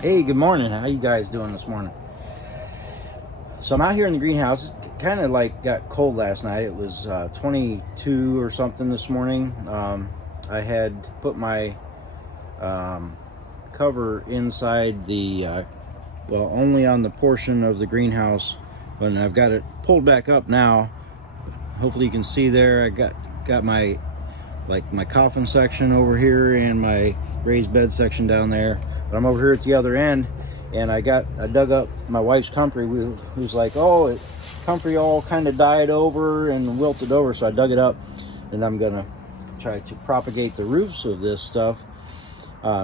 Hey, good morning. How you guys doing this morning? So I'm out here in the greenhouse. It kind of like got cold last night. It was 22 or something this morning. I had put my cover inside the well, only on the portion of the greenhouse, but I've got it pulled back up now. Hopefully you can see there. I got my my coffin section over here and my raised bed section down there. But I'm over here at the other end, and I dug up my wife's comfrey, who's like, oh, comfrey all kind of died over and wilted over, so I dug it up, and I'm gonna try to propagate the roots of this stuff,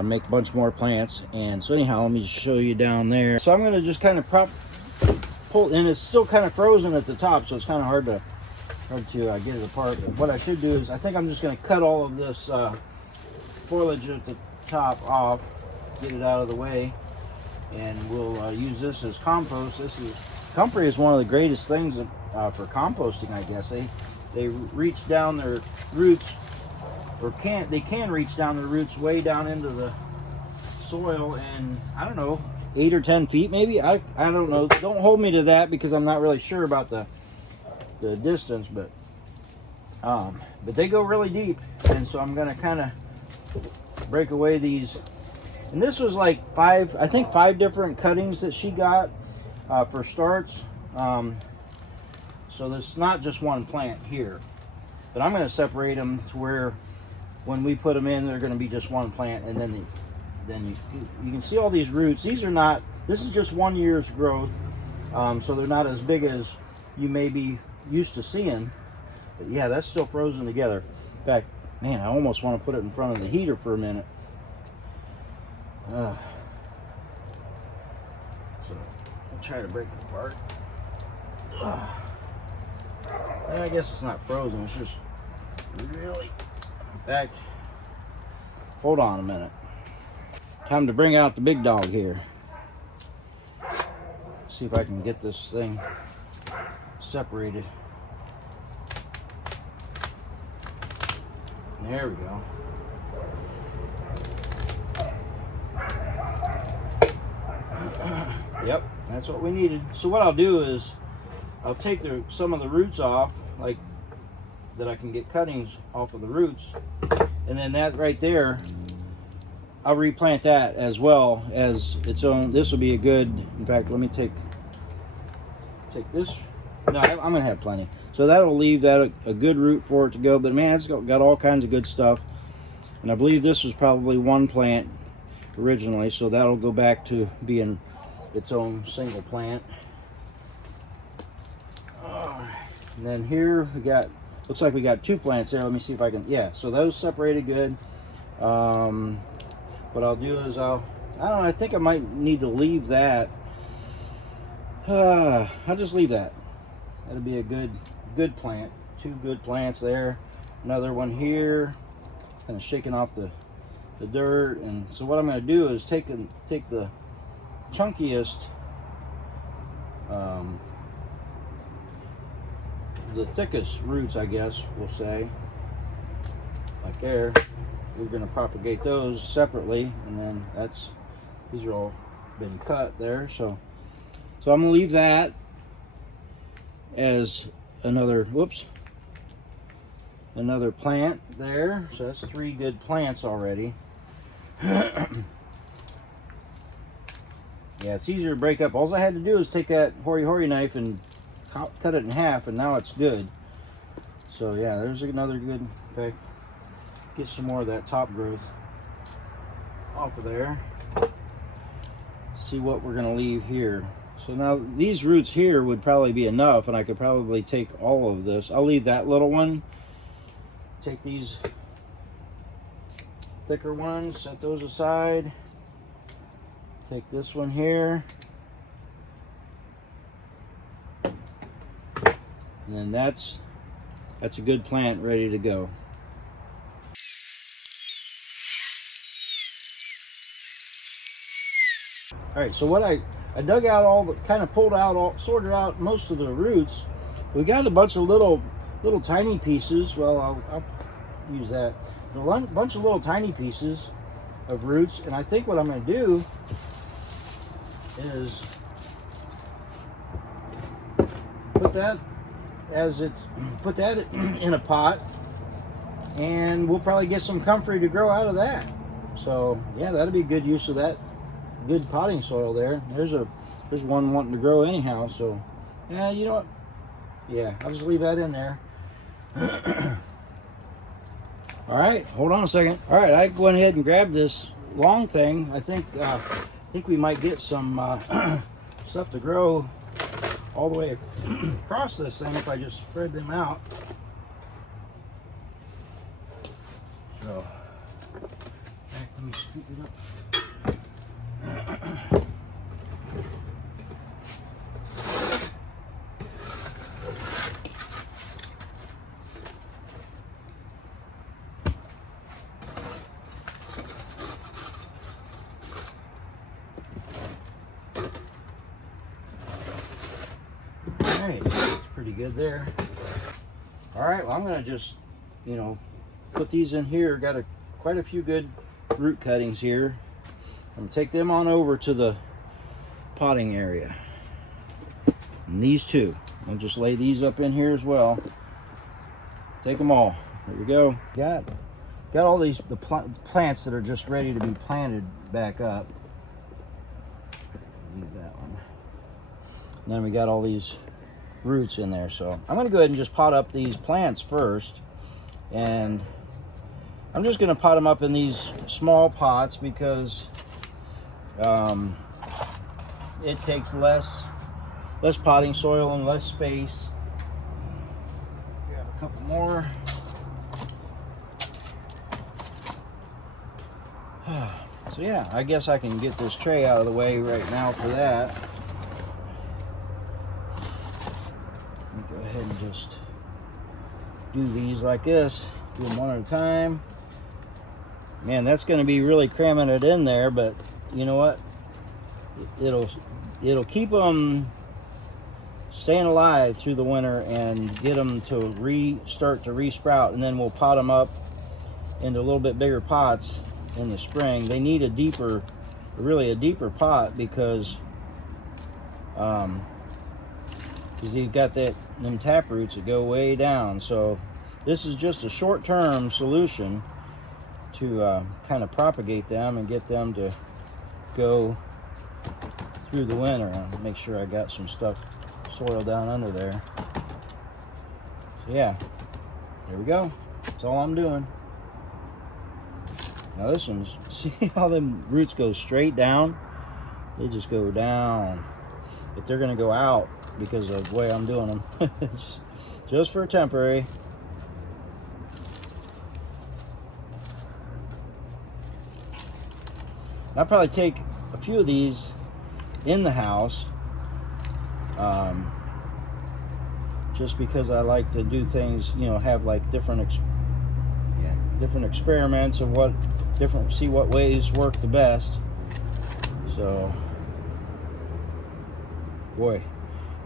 make a bunch more plants. And so anyhow, let me just show you down there. So I'm gonna just kind of pull, and it's still kind of frozen at the top, so it's kind of hard to get it apart. But what I should do is, I think I'm just going to cut all of this foliage at the top off, get it out of the way, and we'll use this as compost. Comfrey is one of the greatest things for composting, I guess. They reach down their roots, or they can reach down their roots way down into the soil, and I don't know, 8 or 10 feet maybe. I don't know. Don't hold me to that because I'm not really sure about the distance, but they go really deep. And so I'm gonna kind of break away these, and this was like five different cuttings that she got for starts. So there's not just one plant here, but I'm going to separate them to where when we put them in, they're going to be just one plant. And then you can see all these roots. This is just 1 year's growth, so they're not as big as you may be used to seeing. But yeah, that's still frozen together. In fact, man, I almost want to put it in front of the heater for a minute. So I'll try to break it apart. And I guess it's not frozen, it's just really, in fact, hold on a minute. Time to bring out the big dog here. See if I can get this thing separated. There we go. Yep, that's what we needed. So what I'll do is I'll take some of the roots off, like that I can get cuttings off of the roots, and then that right there, I'll replant that as well as its own. This will be a good, in fact, let me take this. No, I'm gonna have plenty. So that'll leave that a good root for it to go. But man, it's got all kinds of good stuff. And I believe this was probably one plant originally, so that'll go back to being its own single plant. And then here looks like we got 2 plants there. Let me see if I can, yeah, so those separated good. What I'll do is I don't know, I think I might need to leave that. I'll just leave that. That'll be a good plant. 2 good plants there. Another one here, kind of shaking off the dirt. And so what I'm going to do is take the chunkiest, the thickest roots, I guess we'll say, like there. We're going to propagate those separately, and then these are all been cut there. So I'm going to leave that as another plant there. So that's 3 good plants already. Yeah, it's easier to break up. All I had to do is take that hori knife and cut it in half, and now it's good. So yeah, there's another good, in fact, get some more of that top growth off of there. See what we're gonna leave here. So now these roots here would probably be enough, and I could probably take all of this. I'll leave that little one. Take these thicker ones, set those aside. Take this one here. And then that's a good plant ready to go. All right, so what I dug out sorted out most of the roots. We got a bunch of little tiny pieces. Well, I'll use that. A bunch of little tiny pieces of roots, and I think what I'm going to do is put that in a pot, and we'll probably get some comfrey to grow out of that. So yeah, that'll be good use of that good potting soil there. There's one wanting to grow anyhow, so yeah, you know what? Yeah, I'll just leave that in there. All right, hold on a second. All right, I went ahead and grabbed this long thing. I think we might get some stuff to grow all the way across this thing if I just spread them out. So, let me scoop it up. Alright, that's pretty good there. Alright, well, I'm going to just, put these in here. Got quite a few good root cuttings here. I'm going to take them on over to the potting area. And these two. I'll just lay these up in here as well. Take them all. There we go. Got all the plants that are just ready to be planted back up. Leave that one. And then we got all these roots in there. So I'm going to go ahead and just pot up these plants first. And I'm just going to pot them up in these small pots because it takes less potting soil and less space. Grab a couple more. So yeah, I guess I can get this tray out of the way right now for that. Let me go ahead and just do these like this. Do them one at a time. Man, that's going to be really cramming it in there, but you know what? It'll keep them staying alive through the winter and get them to start to resprout, and then we'll pot them up into a little bit bigger pots in the spring. They need a deeper pot because you've got them tap roots that go way down. So this is just a short-term solution to kind of propagate them and get them to go through the winter. I'll make sure I got some soil down under there. So yeah, there we go. That's all I'm doing. Now this one's, see how them roots go straight down? They just go down. But they're gonna go out because of the way I'm doing them. just for temporary. I'll probably take a few of these in the house, just because I like to do things, have like different experiments of see what ways work the best. So, boy,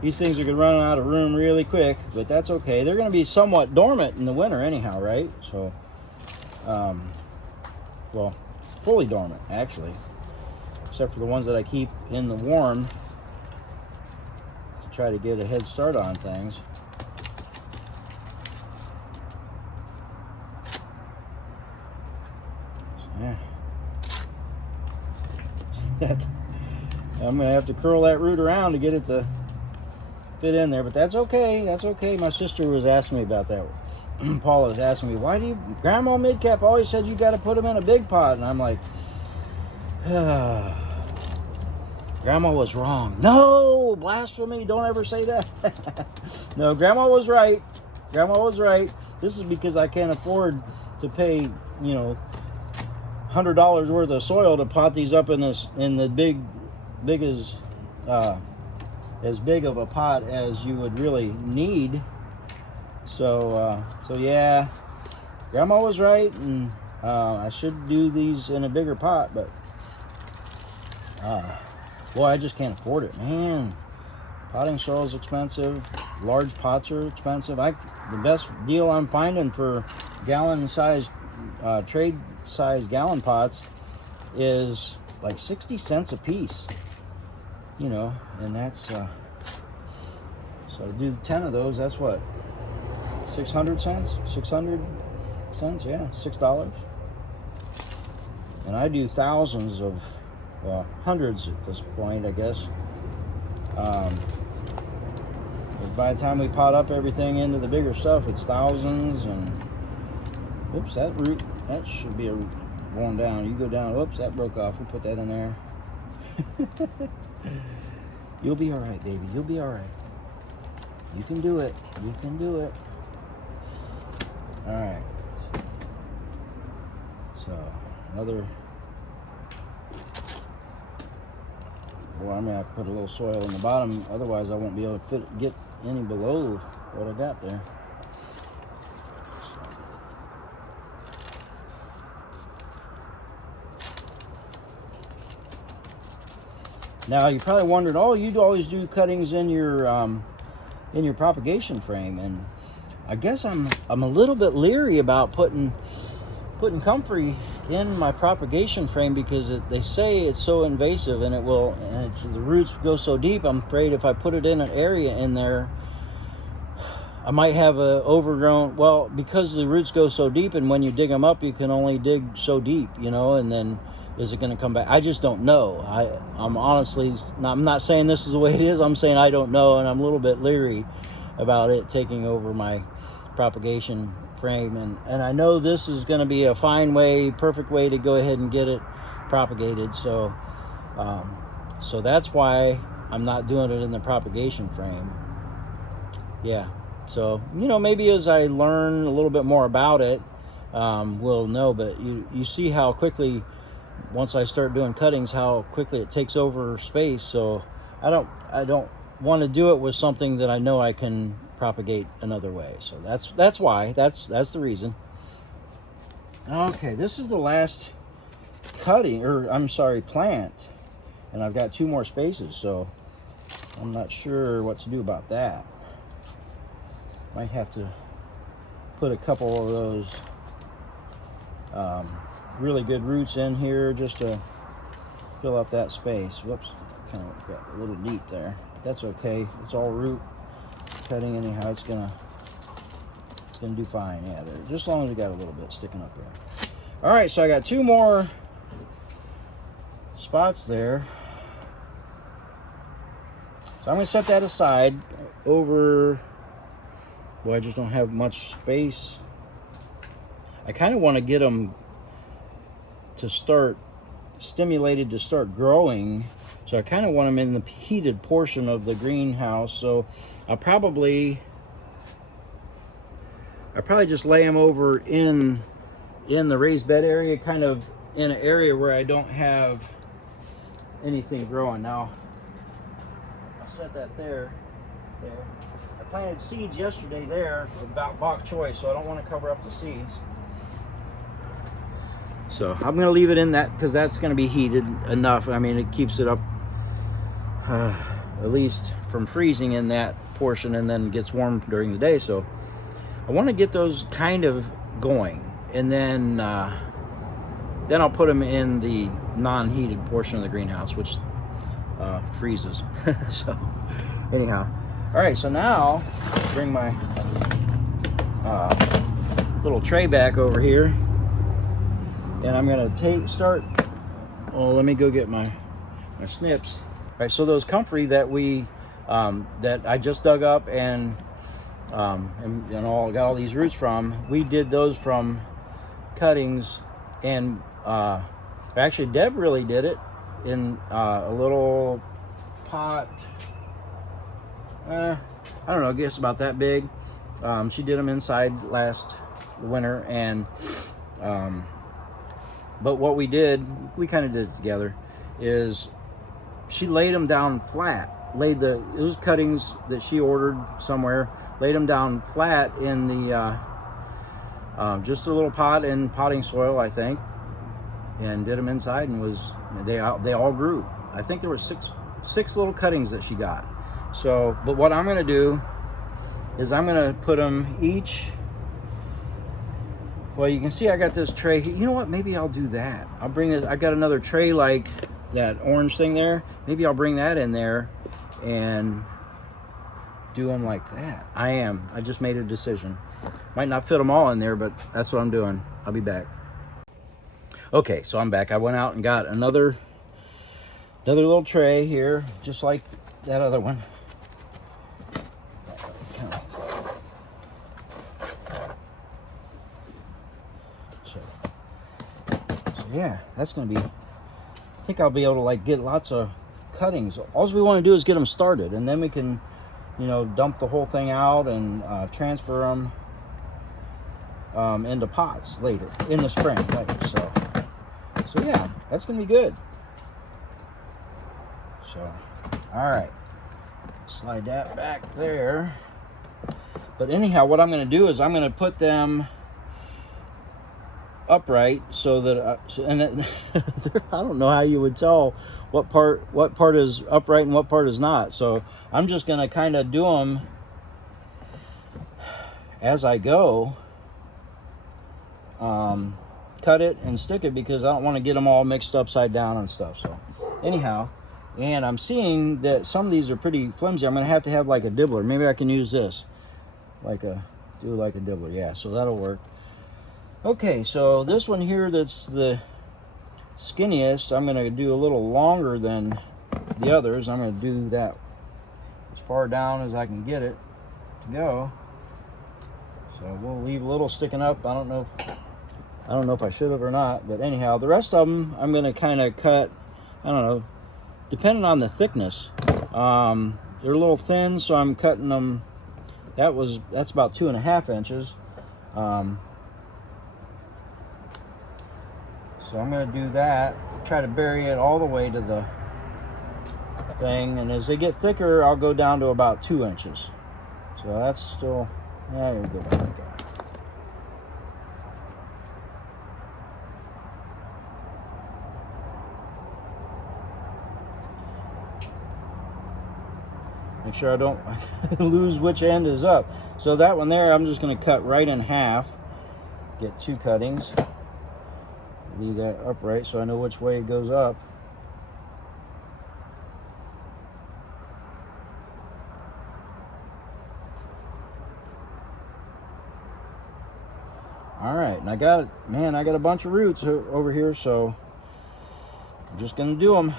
these things are gonna run out of room really quick, but that's okay. They're gonna be somewhat dormant in the winter anyhow, right? So, well, fully dormant actually, except for the ones that I keep in the warm to try to get a head start on things. So, yeah. I'm gonna have to curl that root around to get it to fit in there, but that's okay. That's okay. My sister was asking me about that. Paula was asking me, why do Grandma Midcap always said you got to put them in a big pot? And I'm like, Grandma was wrong. No, blasphemy, don't ever say that. No, Grandma was right. Grandma was right. This is because I can't afford to pay, $100 worth of soil to pot these up in the big as big of a pot as you would really need. So yeah, Grandma was right, and I should do these in a bigger pot, but boy, I just can't afford it, man. Potting soil is expensive. Large pots are expensive. The best deal I'm finding for gallon-sized, trade-sized gallon pots is like 60 cents a piece. you know, and that's so to do 10 of those, that's what, 600 cents, yeah, $6. And I do thousands of, well, hundreds at this point, I guess. But by the time we pot up everything into the bigger stuff, it's thousands. And oops, that root, that should be going down. You go down, oops, that broke off. We'll put that in there. You'll be all right, baby. You'll be all right. You can do it. You can do it. All right. So another. Well, I'm gonna have to put a little soil in the bottom, otherwise I won't be able to get any below what I got there. Now you probably wondered, oh, you'd always do cuttings in your propagation frame, and I guess I'm a little bit leery about putting Comfrey in my propagation frame because they say it's so invasive, and the roots go so deep. I'm afraid if I put it in an area in there, I might have a overgrown, well, because the roots go so deep, and when you dig them up, you can only dig so deep, you know, and then is it going to come back? I just don't know. I'm honestly, I'm not saying this is the way it is. I'm saying I don't know, and I'm a little bit leery about it taking over my propagation frame, and I know this is going to be a fine way, perfect way to go ahead and get it propagated. So so that's why I'm not doing it in the propagation frame. Yeah, so you know, maybe as I learn a little bit more about it, we'll know. But you see how quickly, once I start doing cuttings, how quickly it takes over space. So I don't want to do it with something that I know I can propagate another way. So that's why, that's the reason. Okay, this is the last cutting, or I'm sorry, plant, and I've got 2 more spaces, so I'm not sure what to do about that. Might have to put a couple of those really good roots in here just to fill up that space. Whoops, kind of got a little deep there. That's okay, it's all root cutting anyhow. It's gonna do fine. Yeah, there, just as long as we got a little bit sticking up there. All right, so I got 2 more spots there, so I'm gonna set that aside over. Well, I just don't have much space. I kind of want to get them to start stimulated to start growing, so I kind of want them in the heated portion of the greenhouse. So I'll probably just lay them over in the raised bed area, kind of in an area where I don't have anything growing. Now I'll set that there. I planted seeds yesterday there about bok choy, so I don't want to cover up the seeds. So I'm going to leave it in that because that's going to be heated enough. I mean, it keeps it up at least from freezing in that portion, and then gets warm during the day. So I want to get those kind of going, and then I'll put them in the non-heated portion of the greenhouse, which freezes. So anyhow, all right, so now bring my little tray back over here, and I'm gonna let me go get my snips. All right, so those Comfrey that that I just dug up and got all these roots from, we did those from cuttings, and actually Deb really did it in a little pot, I don't know, I guess about that big. She did them inside last winter, and but what we kind of did it together, is she laid them down flat, it was cuttings that she ordered somewhere, laid them down flat in the just a little pot in potting soil, I think, and did them inside, and they all grew. I think there were six little cuttings that she got. So, but what I'm going to do is I'm going to put them each. Well, you can see I got this tray. You know what? Maybe I'll do that. I'll bring it. I got another tray like that orange thing there, maybe I'll bring that in there and do them like that. I just made a decision. Might not fit them all in there, but that's what I'm doing. I'll be back. Okay, so I'm back. I went out and got another little tray here, just like that other one. So yeah, that's gonna be, I think I'll be able to like get lots of cuttings. All we want to do is get them started, and then we can, you know, dump the whole thing out and transfer them into pots later in the spring. Right? So yeah, that's gonna be good. So, all right, slide that back there. But anyhow, what I'm going to do is I'm going to put them upright so that I don't know how you would tell what part is upright and what part is not. So I'm just going to kind of do them as I go. Cut it and stick it because I don't want to get them all mixed upside down and stuff. So anyhow. And I'm seeing that some of these are pretty flimsy. I'm going to have like a dibbler. Maybe I can use this. Do like a dibbler. Yeah, so that'll work. Okay, so this one here that's the skinniest, I'm going to do a little longer than the others. I'm going to do that as far down as I can get it to go. So we'll leave a little sticking up. I don't know if I should have or not. But anyhow, the rest of them I'm going to kind of cut, I don't know, depending on the thickness. They're a little thin, so I'm cutting them. That's about 2.5 inches. So I'm going to do that. Try to bury it all the way to the thing, and as they get thicker, I'll go down to about 2 inches. So that's still, yeah, you go back like that. Make sure I don't lose which end is up. So that one there, I'm just going to cut right in half. Get 2 cuttings. Leave that upright so I know which way it goes up. All right, and I got a bunch of roots over here, so I'm just going to do them.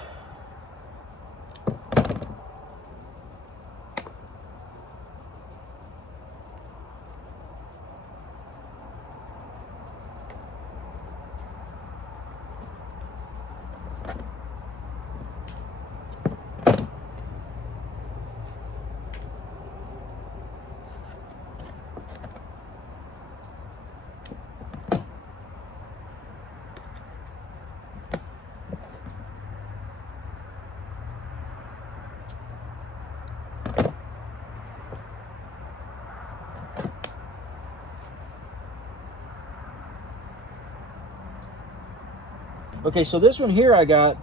Okay, so this one here I got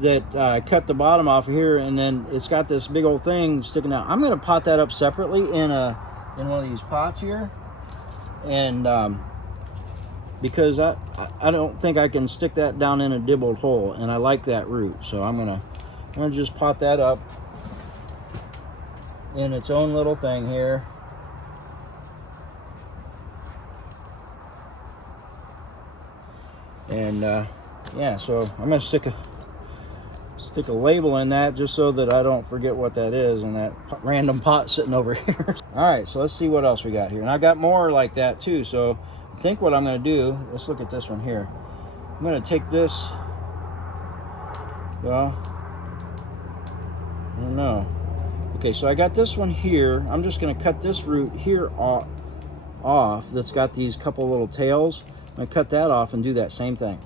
that cut the bottom off of here, and then it's got this big old thing sticking out. I'm going to pot that up separately in one of these pots here, and because I don't think I can stick that down in a dibbled hole, and I like that root, so I'm gonna just pot that up in its own little thing here. And yeah, so I'm gonna stick a label in that just so that I don't forget what that is in that random pot sitting over here. All right, so let's see what else we got here. And I got more like that too. So I think what I'm gonna do, let's look at this one here. I'm gonna take this, well, I don't know. Okay, so I got this one here. I'm just gonna cut this root here off that's got these couple little tails. I'm gonna cut that off and do that same thing.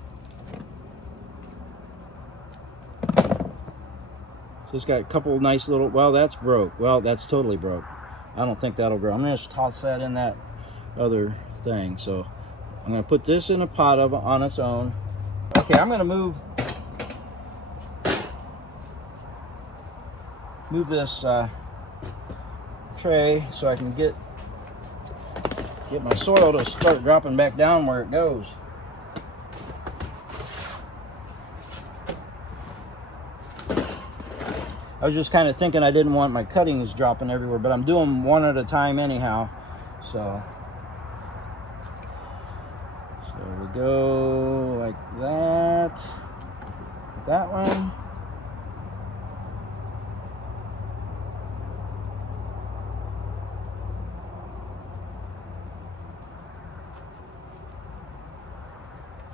So it's got a couple of nice little, well, that's broke. Well, that's totally broke. I don't think that'll grow. I'm gonna just toss that in that other thing. So I'm gonna put this in a pot on its own. Okay, I'm gonna move this tray so I can get my soil to start dropping back down where it goes. I was just kind of thinking I didn't want my cuttings dropping everywhere, but I'm doing one at a time anyhow. So we go like that. That one.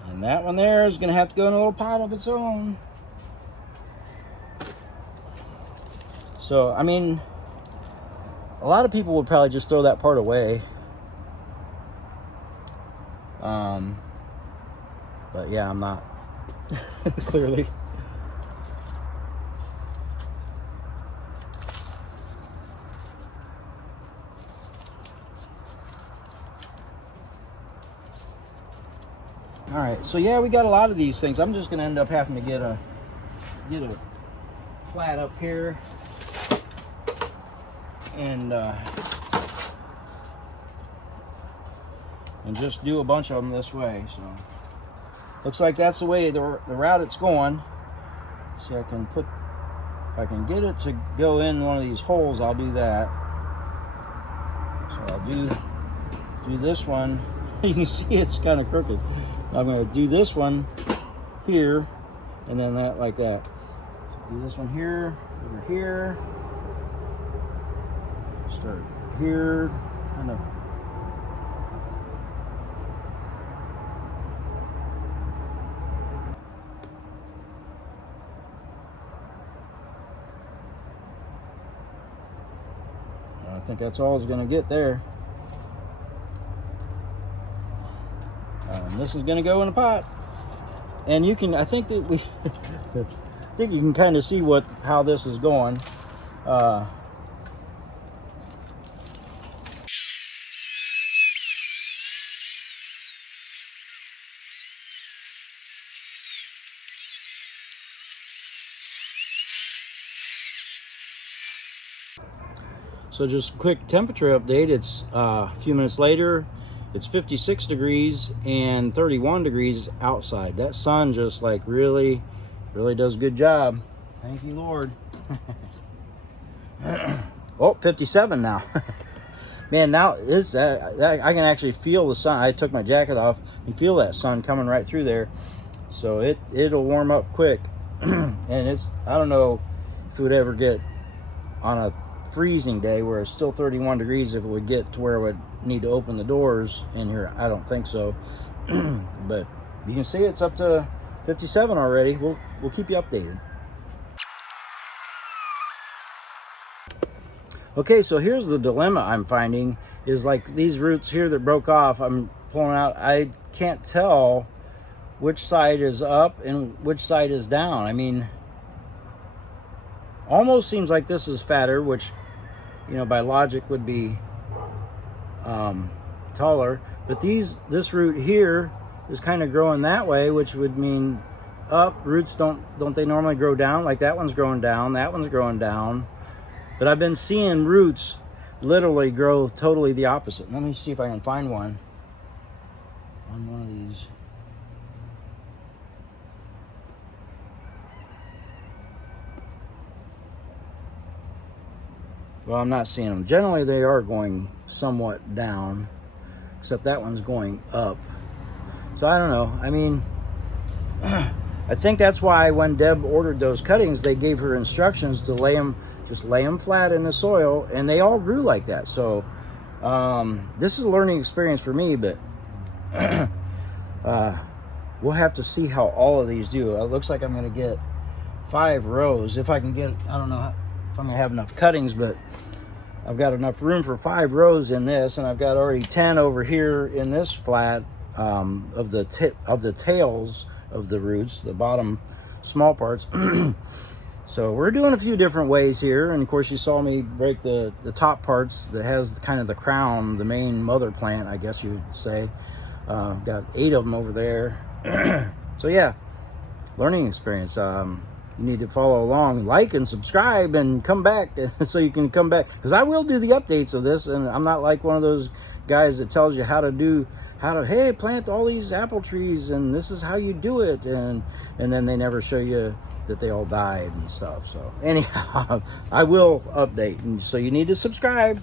And that one there is going to have to go in a little pot of its own. So, I mean, a lot of people would probably just throw that part away. But yeah, I'm not. Clearly. All right, so yeah, we got a lot of these things. I'm just gonna end up having to get a flat up here and just do a bunch of them this way. So looks like that's the way the route it's going. So I can put, if I can get it to go in one of these holes, I'll do that. So I'll do this one. You can see it's kind of crooked. I'm going to do this one here, and then that like that. So do this one here, over here. Start here, kind of. I think that's all it's going to get there. This is going to go in a pot, and you can. I think that we. I think you can kind of see how this is going. So just a quick temperature update. It's a few minutes later. It's 56 degrees and 31 degrees outside. That sun just like really does a good job. Thank you, Lord. Oh, 57 now. Man, now it's I can actually feel the sun. I took my jacket off and feel that sun coming right through there. So it'll warm up quick. And I don't know if it would ever get on a freezing day where it's still 31 degrees, if it would get to where it would need to open the doors in here. I don't think so. But you can see it's up to 57 already. We'll keep you updated. Okay, so here's the dilemma I'm finding is like these roots here that broke off, I'm pulling out. I can't tell which side is up and which side is down. I mean, almost seems like this is fatter, which, you know, by logic would be taller, but this root here is kind of growing that way, which would mean up. Roots don't they normally grow down? Like that one's growing down, that one's growing down, but I've been seeing roots literally grow totally the opposite. Let me see if I can find one on one of these. Well, I'm not seeing them. Generally, they are going somewhat down, except that one's going up. So I don't know. I mean, I think that's why when Deb ordered those cuttings, they gave her instructions to just lay them flat in the soil, and they all grew like that. So this is a learning experience for me, but we'll have to see how all of these do. It looks like I'm going to get 5 rows. If I can get, I don't know if I'm gonna have enough cuttings, but I've got enough room for 5 rows in this, and I've got already 10 over here in this flat of the tails of the roots, the bottom small parts. So we're doing a few different ways here, and of course you saw me break the top parts that has kind of the crown, the main mother plant, I guess you would say. Got 8 of them over there. So yeah, learning experience. you need to follow along, like and subscribe, and come back so you can come back, because I will do the updates of this. And I'm not like one of those guys that tells you how to hey, plant all these apple trees and this is how you do it, and then they never show you that they all died and stuff. So anyhow, I will update, and so you need to subscribe.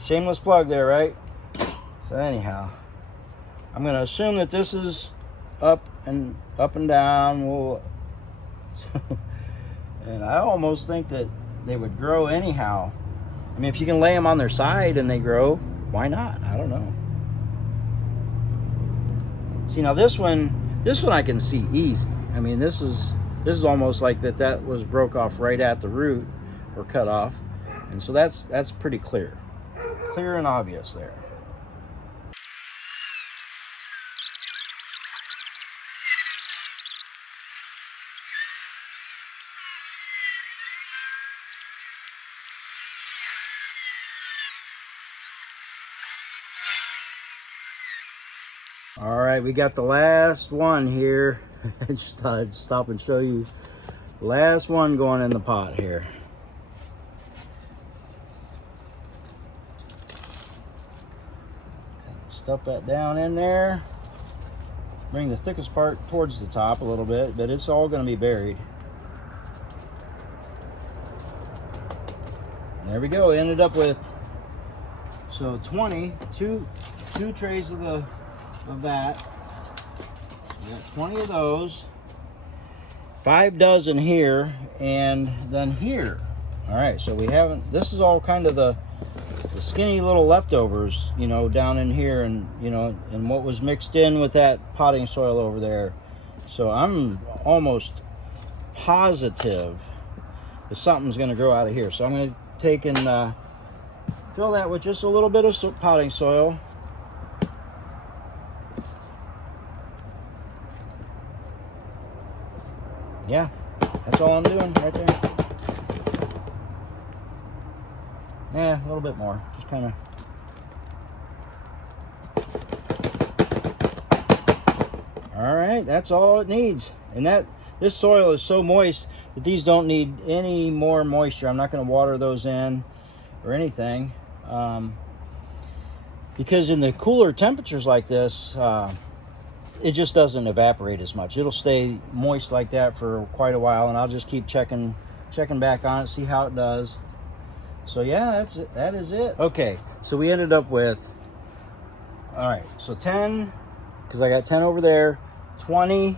Shameless plug there, right? So anyhow, I'm going to assume that this is up and down. And I almost think that they would grow anyhow. I mean, if you can lay them on their side and they grow, why not? I don't know. See, now this one I can see easy. I mean, this is almost like that was broke off right at the root, or cut off, and so that's pretty clear and obvious there. All right, we got the last one here. Just thought I'd stop and show you. Last one going in the pot here. Stuff that down in there. Bring the thickest part towards the top a little bit, but it's all going to be buried. And there we go. Ended up with, so 22 trays of that. So we got 20 of those. 5 dozen here, and then here. All right, so we haven't, this is all kind of the skinny little leftovers, you know, down in here, and you know, and what was mixed in with that potting soil over there. So I'm almost positive that something's going to grow out of here. So I'm going to take and fill that with just a little bit of potting soil. Yeah, that's all I'm doing right there. Yeah, a little bit more, just kind of. All right, that's all it needs. And this soil is so moist that these don't need any more moisture. I'm not going to water those in or anything, because in the cooler temperatures like this, it just doesn't evaporate as much. It'll stay moist like that for quite a while, and I'll just keep checking back on it, see how it does. So yeah, that is it. Okay, so we ended up with, all right, so 10, because I got 10 over there, 20,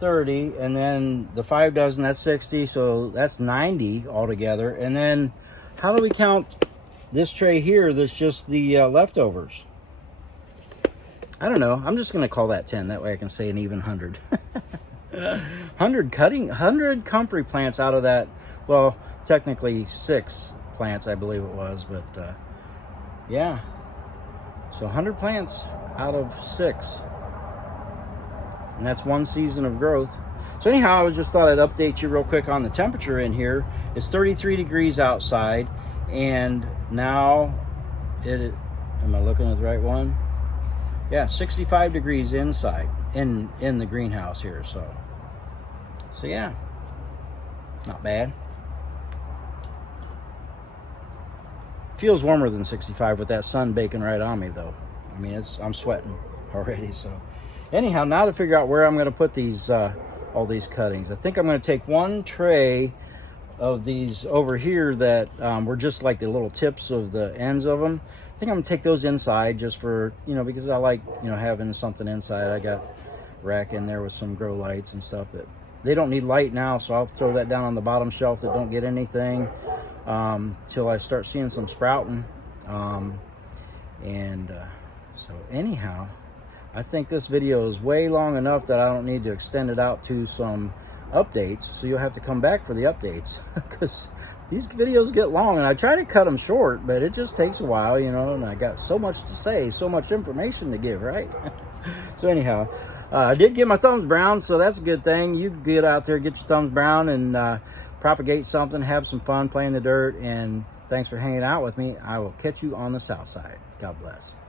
30, and then the 5 dozen, that's 60, so that's 90 altogether. And then how do we count this tray here that's just the leftovers? I don't know. I'm just going to call that 10. That way I can say an even 100. 100 comfrey plants out of that. Well, technically 6 plants, I believe it was. But yeah. So 100 plants out of 6. And that's 1 season of growth. So anyhow, I just thought I'd update you real quick on the temperature in here. It's 33 degrees outside. And now, am I looking at the right one? Yeah, 65 degrees inside in the greenhouse here. So yeah, not bad. Feels warmer than 65 with that sun baking right on me, though. I mean, I'm sweating already. So anyhow, now to figure out where I'm going to put these all these cuttings. I think I'm going to take 1 tray of these over here that were just like the little tips of the ends of them. I think I'm gonna take those inside just for, you know, because I like, you know, having something inside. I got rack in there with some grow lights and stuff that they don't need light now, so I'll throw that down on the bottom shelf that don't get anything till I start seeing some sprouting. So anyhow, I think this video is way long enough that I don't need to extend it out to some updates, so you'll have to come back for the updates because these videos get long, and I try to cut them short, but it just takes a while, you know, and I got so much to say, so much information to give, right? So anyhow, I did get my thumbs brown, so that's a good thing. You get out there, get your thumbs brown, and propagate something, have some fun, play in the dirt, and thanks for hanging out with me. I will catch you on the south side. God bless.